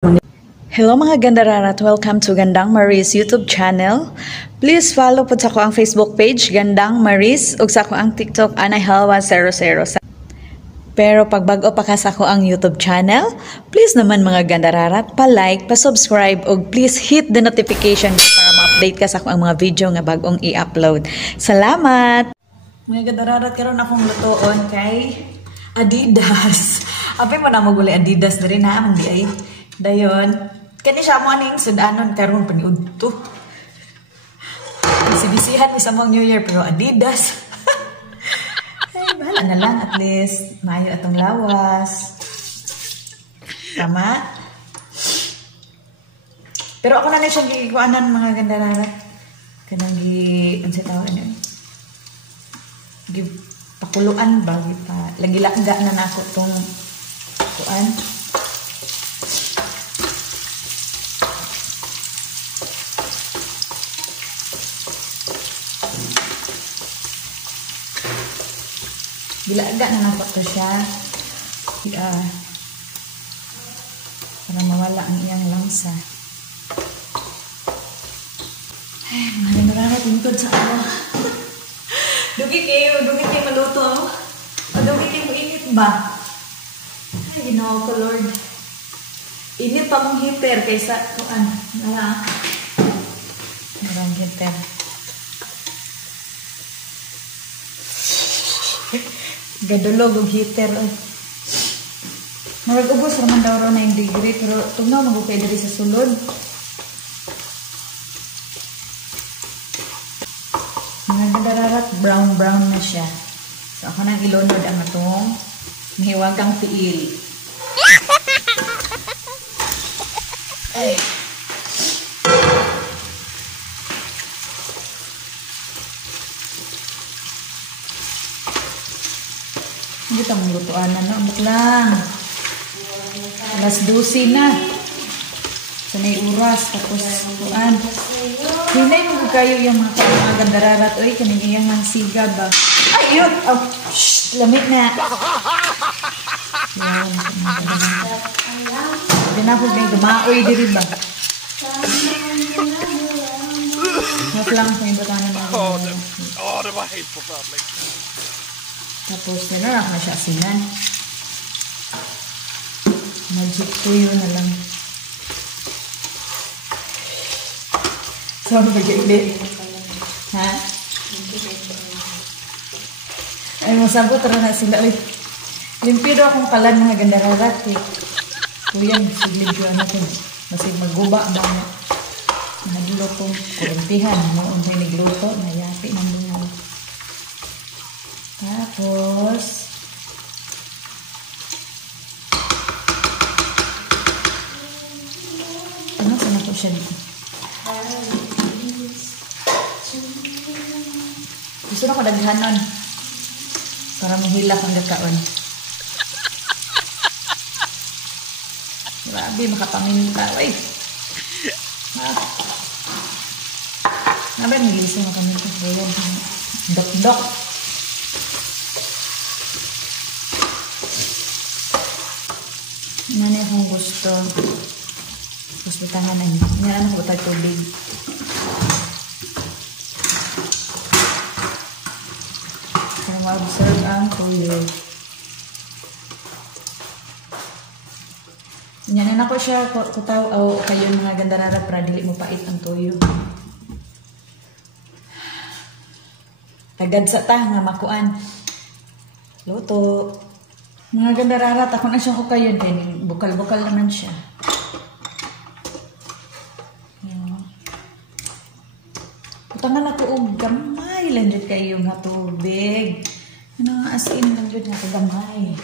Hello mga gandararat, welcome to Gandang Maris YouTube channel. Please follow po sa ko ang Facebook page Gandang Maris ug sa ko ang TikTok Anay Halwa 00. Pero pag bago pa ka sa ko ang YouTube channel, please naman mga gandararat, pa-like, pa-subscribe ug please hit the notification bell para ma-update ka sa ko ang mga video nga bagong i-upload. Salamat. Mga gandararat, karon akong lutoon kay Adidas. Apay mo na maguli Adidas diri na man di ay. Dayon, kani siya mo aning sudanon karon paniud to. Bisibisihan mi sa mong New Year pero Adidas. Ay, bahala na lang at least maayo atong lawas. Tama? Pero ako na siyang gikuanan mga gandararat. Kanang unsa tawag ano? Pakuluan ba pa. Lagi langga na nako tong kuan. Bilaga na nampak to siya. Para mawala ang iyang langsa. Ay, mga nararat lingkod sa ako. Dugi kayo maluto. O dugi kayo mainit ba? Ay, ginawa ko Lord. Init pa mong heater kaysa kuan. Marang heater. Gadulog og heater. Murag ubos raman daw ro 9 degree pero tugnaw magukay diri sa sulod. Mga gandararat brown na siya. So ako nang ilunod ang atong mihiwagang tiil. Ay. Hindi ka mong lutuan na, no? Lang. Alas 12 na. Sanay oras. Tapos, lutuan. Hinay mo kayo yung mga gandararat. Uy, kanina yung siga ba? Ay, yun! Oh, shh! Lamig na. Yan. Hindi na ako may gumaoy diri ba? Naplang sa yung batanan na. Det var helt forfærdeligt. Tapos nilarak na siya asinan. Magic tuyo na lang. So, mag-iili. Ha? Ay, masabot na sila. Limpido akong kalan mga gandararat. Kuyang, siglig yun natin. Masig magguba ba na. Nagluto kong kurintihan. Noon may nagluto. Nayapi ng bunga. Tapos, ano sana po siya dito? Gusto na ko daghanon para mahilak ang gakaon. Grabe, makapaminta. Ay! Nabi, nilising makaminta. Dok-dok. Ano akong gusto. Tapos bitanganan. Yan ako butag tubig. Para ma-observe ang tuyo. Yan ako siya kutaw o kayo mga gandararat para dili mo pait ang tuyo. Tagad sa ta nga makuan. Luto. Mga gandararat, ako na siyang ukayon kaya bukal-bukal naman siya. Putangan ako og gamay lang dyan kayo nga tubig. Ano nga asin lang dyan nga gamay.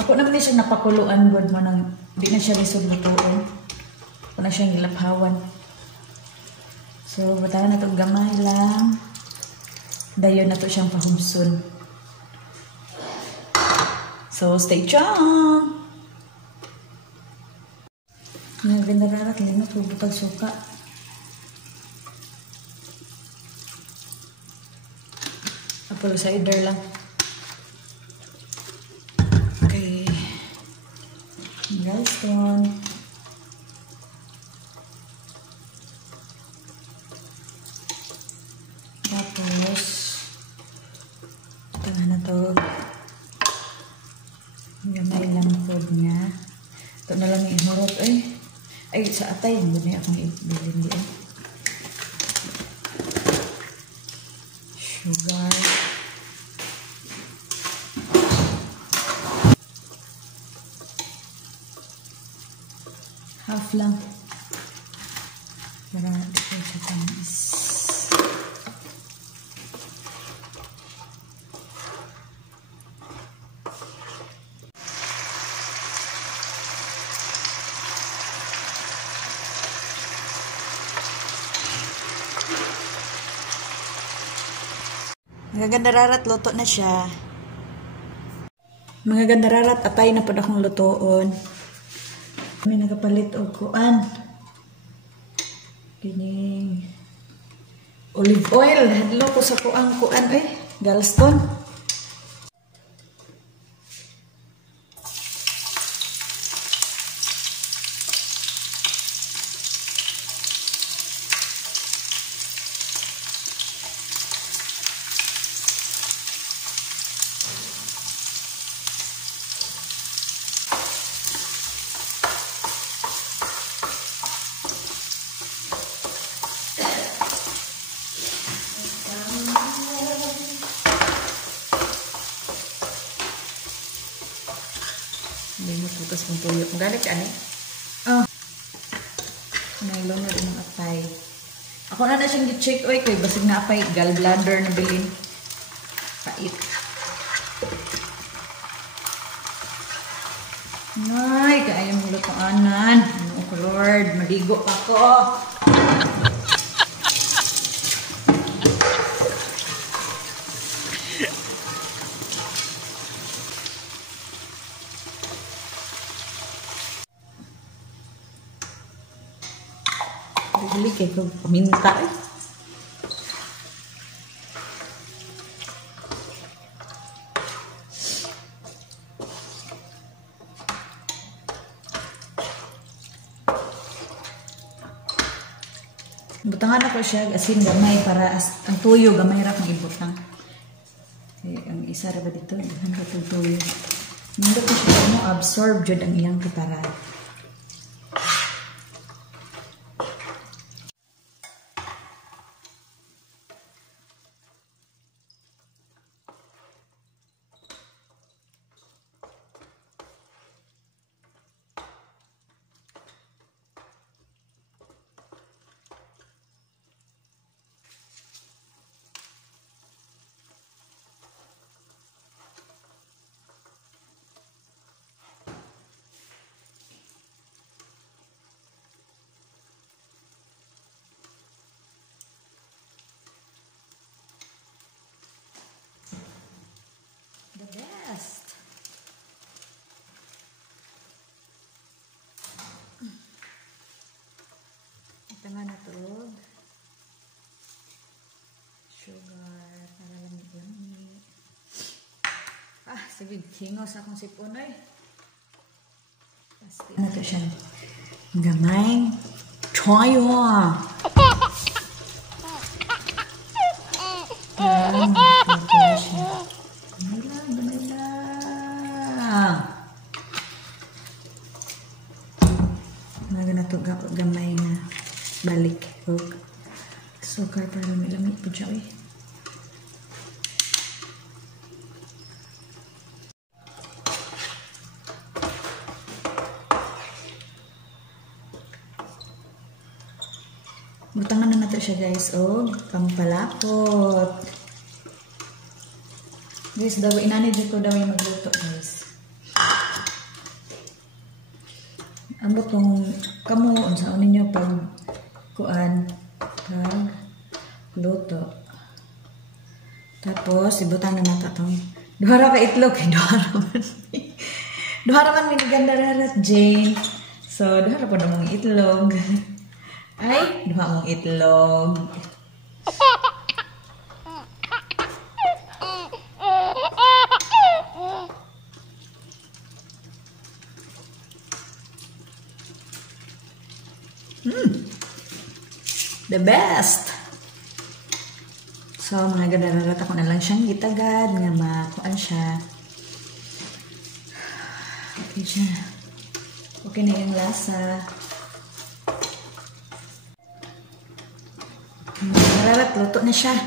Ako naman na siya napakuluan good mo nang di na siya lisod lutuon. Ako na siya nilaphawan. So, batahan na itong gamay lang. Dayon na to siyang pahumson. So stay tuned. Mga gandararat, lima po bukal suka. Apple cider lang. Okay. Galston. Tapos, tanga na to. Gamay lang food niya. Ito na lang yung ihurot. Ay, sa atay. Hindi na akong ibilin diyan. Sugar. Half lang. Para dito sa tamis. Mga gandararat, luto na siya. Mga gandararat, atay na po akong lutoon. May nagapalit o kuan. Kining olive oil. Hadlo ko sa kuan. Galston. Hindi mo putas mong tuyo. Magalit ka, Oh. Nailo na rin ang atay. Ako na siyang gi-check. Uy, kay basig na apay. Gallbladder na bilin. Pait. Ay, kaya mong lutoanan. Ano ko, Lord. Maligo ako. Dili kay ko paminta Butangan ako siya asin gamay para ang tuyo gamay ra kang ibutang. Ang isa ra ba dito, ang tuyo. Nindot ko siya mo absorb jud ang iyang preparado. The best. Ito nga natulog. Sugar. Para lamig-lamig. Sige. Hingos akong sipon ay. Ano ito siya? Gamay. Choyo. Gamay lang. Naga na ito gamay na balik. Sugar para lamig-lamig po siya eh. Butangan na nato siya guys og pampalapot. Guys, daw inani dito daw yung magluto guys. Ambot kung kamo unsa ninyo pag kuan pag luto. Tapos ibutang na nato tong duha ra ka itlog kay duha ra man. Duha raman miniganda rarat, Jane. So, duha ra po mong itlog. Ay, duha mong itlog. The best! So, mga gandararat, ako na lang siyang gitagad nga makuan siya. Okay siya. Okay na yung lasa. Gandararat, luto na siya.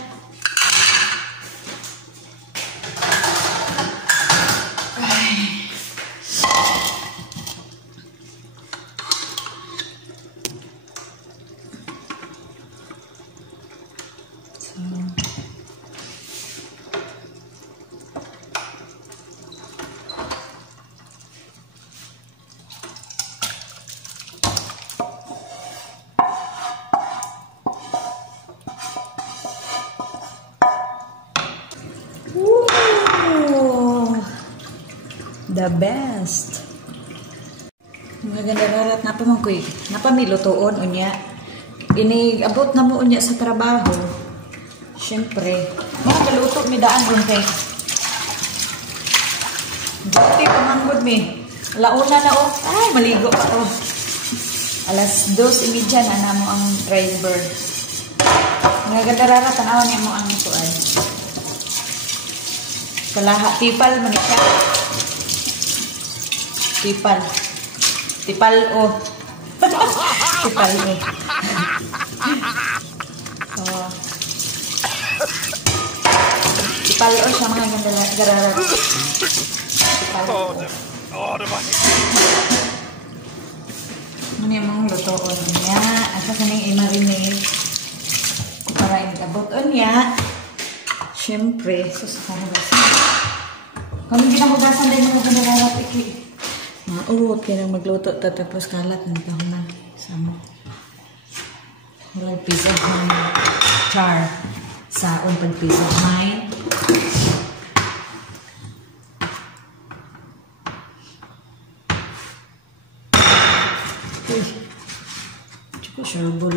The best. Mga gandararat, napamangkoy. Napamilutoon, unya. Iniabot na mo unya sa trabaho. Siyempre. Mga kaluto, may daan rin kay. Duty, pamanggod mi. Launa na oh. Ay, maligo pa oh. Alas 2:30 na mo ang driver. Mga gandararat, tanawan niya mo ang ituan. Kalaha, tipal man siya. Tipal. Tipal o. Tipal o. So, tipal o siya mga gandararat. Tipal o. Ano yung mga lutoon niya? At sa kanang i-marinate para inabot o niya. Siyempre, susukahugasan. Kung hindi na hugasan din mga gandararat, mauot kaya nang magluto tapos kalat ng kahuman sama walang piece of mind char sa pag piece of mind chuko sherbol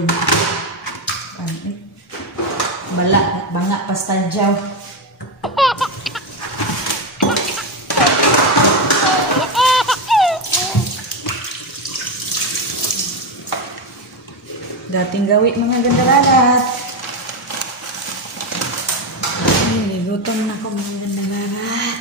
bala banga pastadyaw. Dating gawin mga gandararat. Ay, gutom na ko mga gandararat.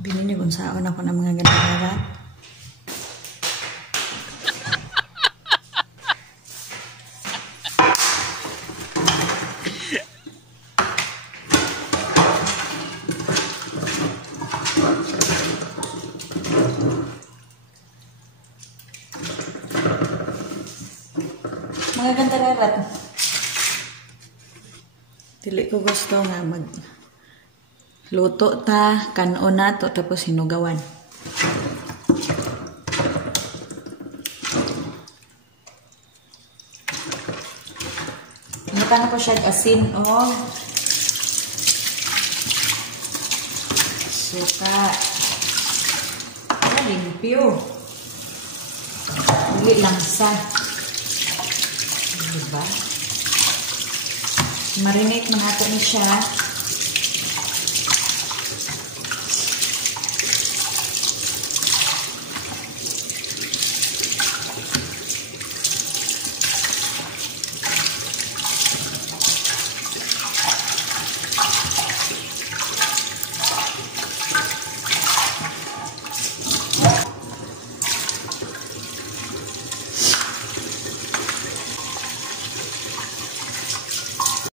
Binili kung saan ako ng mga gandararat. Mga gandararat, dili ko gusto nga luto ta, kanon na to, tapos hinugawan. Hinutan ko siya asin o suka. Limpyo. Dili langsa. Diba? Marinate mo natin siya.